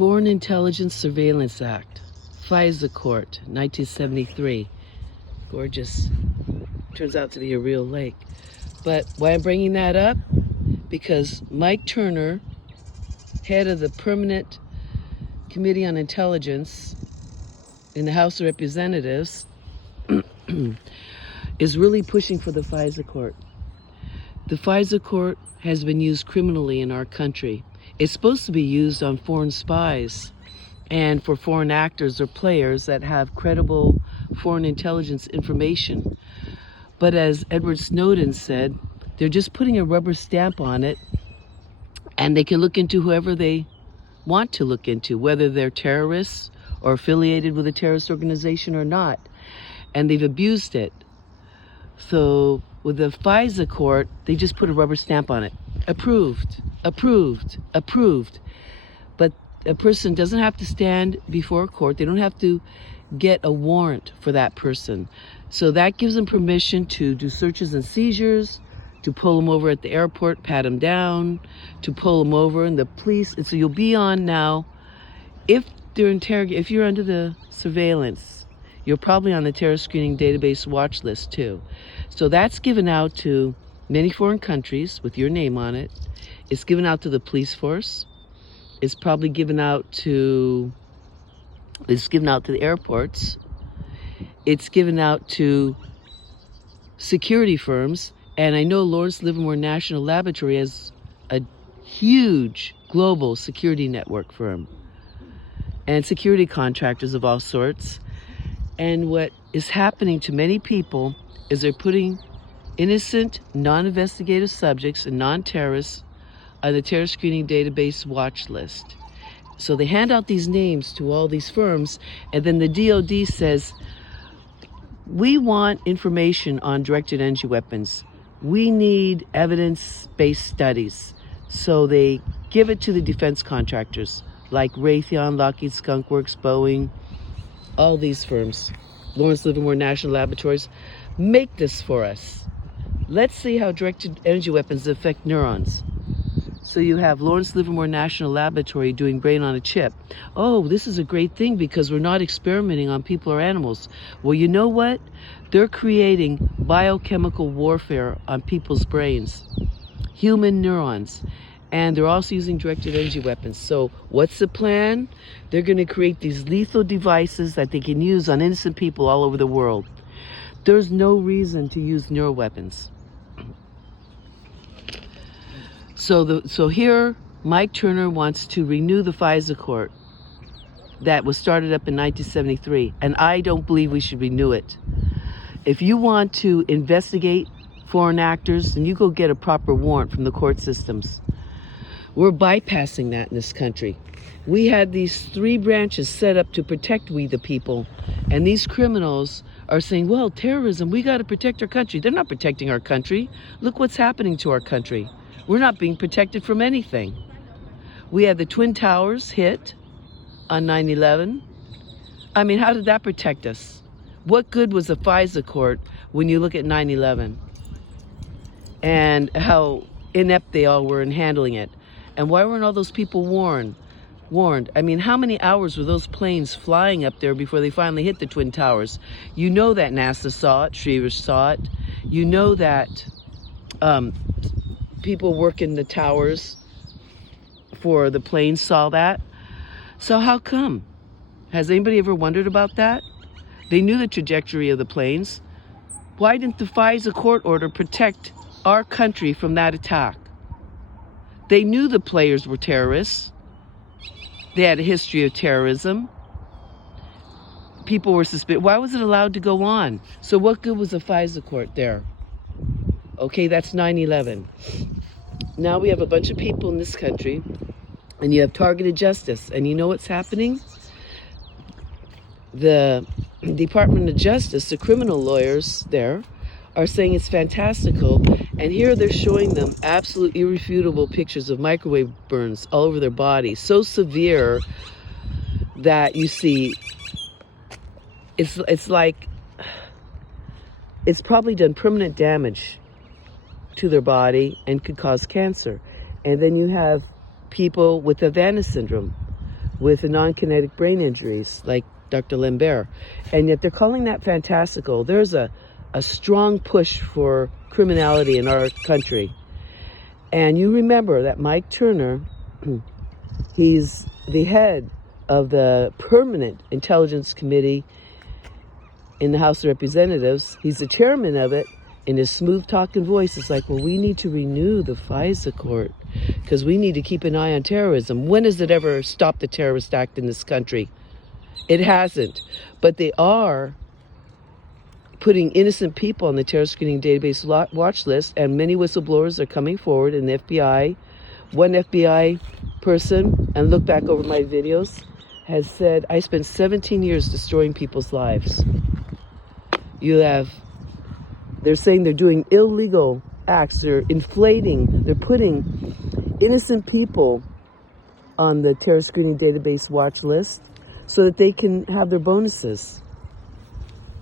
Foreign Intelligence Surveillance Act, FISA Court, 1973. Gorgeous. Turns out to be a real lake. But why I'm bringing that up? Because Mike Turner, head of the Permanent Committee on Intelligence in the House of Representatives, is really pushing for the FISA Court. The FISA Court has been used criminally in our country. It's supposed to be used on foreign spies and for foreign actors or players that have credible foreign intelligence information. But as Edward Snowden said, they're just putting a rubber stamp on it, and they can look into whoever they want to look into, whether they're terrorists or affiliated with a terrorist organization or not. And they've abused it. So with the FISA Court, they just put a rubber stamp on it. Approved, approved, approved. But a person doesn't have to stand before a court. They don't have to get a warrant for that person. So that gives them permission to do searches and seizures, to pull them over at the airport, pat them down, to pull them over, and the police. And so you'll be on now. If you're under the surveillance, you're probably on the terrorist screening database watch list too. So that's given out to many foreign countries with your name on it. It's given out to the police force. It's probably given out to the airports. It's given out to security firms. And I know Lawrence Livermore National Laboratory has a huge global security network firm and security contractors of all sorts. And what is happening to many people is they're putting innocent, non-investigative subjects and non-terrorists on the terrorist screening database watch list. So they hand out these names to all these firms, and then the DOD says, we want information on directed energy weapons. We need evidence-based studies. So they give it to the defense contractors like Raytheon, Lockheed, Skunk Works, Boeing, all these firms, Lawrence Livermore National Laboratories. Make this for us. Let's see how directed energy weapons affect neurons. So you have Lawrence Livermore National Laboratory doing brain on a chip. Oh, this is a great thing because we're not experimenting on people or animals. Well, you know what? They're creating biochemical warfare on people's brains, human neurons. And they're also using directed energy weapons. So what's the plan? They're going to create these lethal devices that they can use on innocent people all over the world. There's no reason to use neuroweapons. So here, Mike Turner wants to renew the FISA Court that was started up in 1973, and I don't believe we should renew it. If you want to investigate foreign actors, then you go get a proper warrant from the court systems. We're bypassing that in this country. We had these 3 branches set up to protect we the people, and these criminals are saying, well, terrorism, we got to protect our country. They're not protecting our country. Look what's happening to our country. We're not being protected from anything. We had the Twin Towers hit on 9/11. I mean, how did that protect us? What good was the FISA Court when you look at 9/11 and how inept they all were in handling it? And why weren't all those people warned? I mean, how many hours were those planes flying up there before they finally hit the Twin Towers? You know that NASA saw it, Shriver saw it. You know that people working the towers for the planes saw that. So how come? Has anybody ever wondered about that? They knew the trajectory of the planes. Why didn't the FISA court order protect our country from that attack? They knew the players were terrorists. They had a history of terrorism. People were suspicious. Why was it allowed to go on? So what good was the FISA court there? Okay, that's 9/11. Now we have a bunch of people in this country, and you have targeted justice. And you know what's happening? The Department of Justice, the criminal lawyers there, are saying it's fantastical, and here they're showing them absolute irrefutable pictures of microwave burns all over their body, so severe that you see it's like it's probably done permanent damage to their body and could cause cancer. And then you have people with Havana syndrome, with non-kinetic brain injuries, like Dr. Lambert. And yet they're calling that fantastical. There's a strong push for criminality in our country. And you remember that Mike Turner, he's the head of the Permanent Intelligence Committee in the House of Representatives. He's the chairman of it. In his smooth talking voice, it's like, well, we need to renew the FISA Court because we need to keep an eye on terrorism. When has it ever stopped the terrorist act in this country? It hasn't. But they are putting innocent people on the terror screening database watch list, and many whistleblowers are coming forward in the FBI. One FBI person, and look back over my videos, has said, I spent 17 years destroying people's lives. They're saying they're doing illegal acts. They're inflating, they're putting innocent people on the terror screening database watch list so that they can have their bonuses.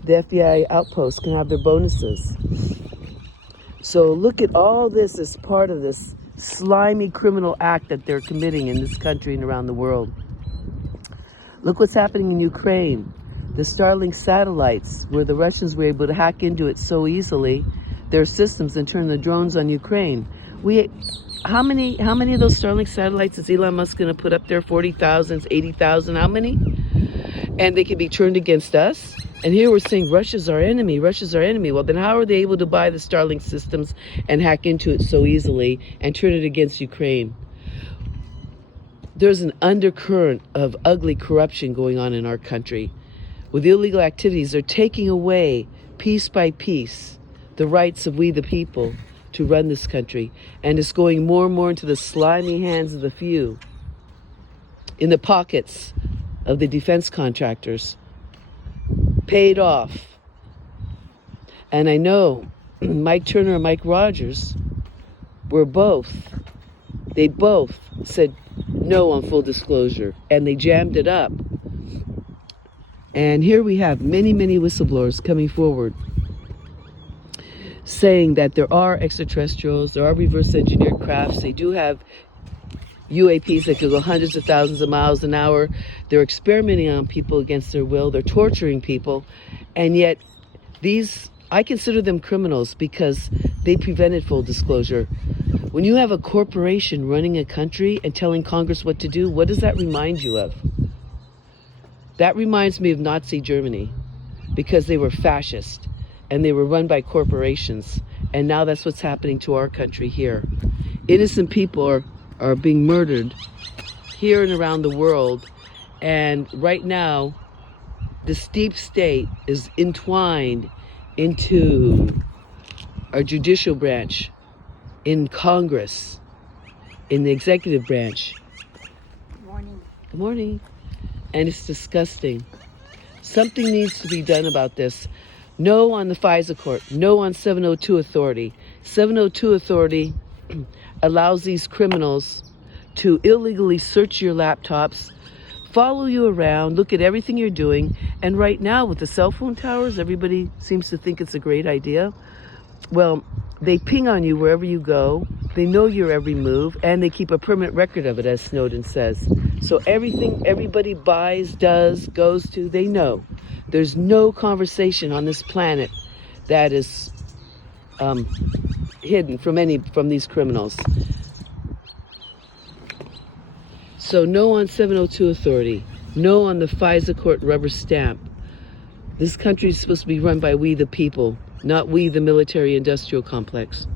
The FBI outposts can have their bonuses. So look at all this as part of this slimy criminal act that they're committing in this country and around the world. Look what's happening in Ukraine. The Starlink satellites, where the Russians were able to hack into it so easily, their systems, and turn the drones on Ukraine. How many of those Starlink satellites is Elon Musk going to put up there? 40,000, 80,000, how many? And they can be turned against us. And here we're saying Russia's our enemy, Russia's our enemy. Well, then how are they able to buy the Starlink systems and hack into it so easily and turn it against Ukraine? There's an undercurrent of ugly corruption going on in our country. With illegal activities, they're taking away, piece by piece, the rights of we the people to run this country. And it's going more and more into the slimy hands of the few, in the pockets of the defense contractors, paid off. And I know Mike Turner and Mike Rogers they both said no on full disclosure, and they jammed it up. And here we have many, many whistleblowers coming forward saying that there are extraterrestrials, there are reverse engineered crafts, they do have UAPs that can go hundreds of thousands of miles an hour. They're experimenting on people against their will, they're torturing people, and yet I consider them criminals because they prevented full disclosure. When you have a corporation running a country and telling Congress what to do, what does that remind you of? That reminds me of Nazi Germany, because they were fascist and they were run by corporations. And now that's what's happening to our country here. Innocent people are being murdered here and around the world. And right now, this deep state is entwined into our judicial branch, in Congress, in the executive branch. Good morning. Good morning. And it's disgusting. Something needs to be done about this. No on the FISA Court. No on 702 Authority. 702 Authority allows these criminals to illegally search your laptops, follow you around, look at everything you're doing. And right now with the cell phone towers, everybody seems to think it's a great idea. Well, they ping on you wherever you go. They know your every move, and they keep a permanent record of it, as Snowden says. So everything everybody buys, does, goes to, they know. There's no conversation on this planet that is hidden from these criminals. So no on 702 Authority. No on the FISA Court rubber stamp. This country is supposed to be run by we the people, not we the military industrial complex.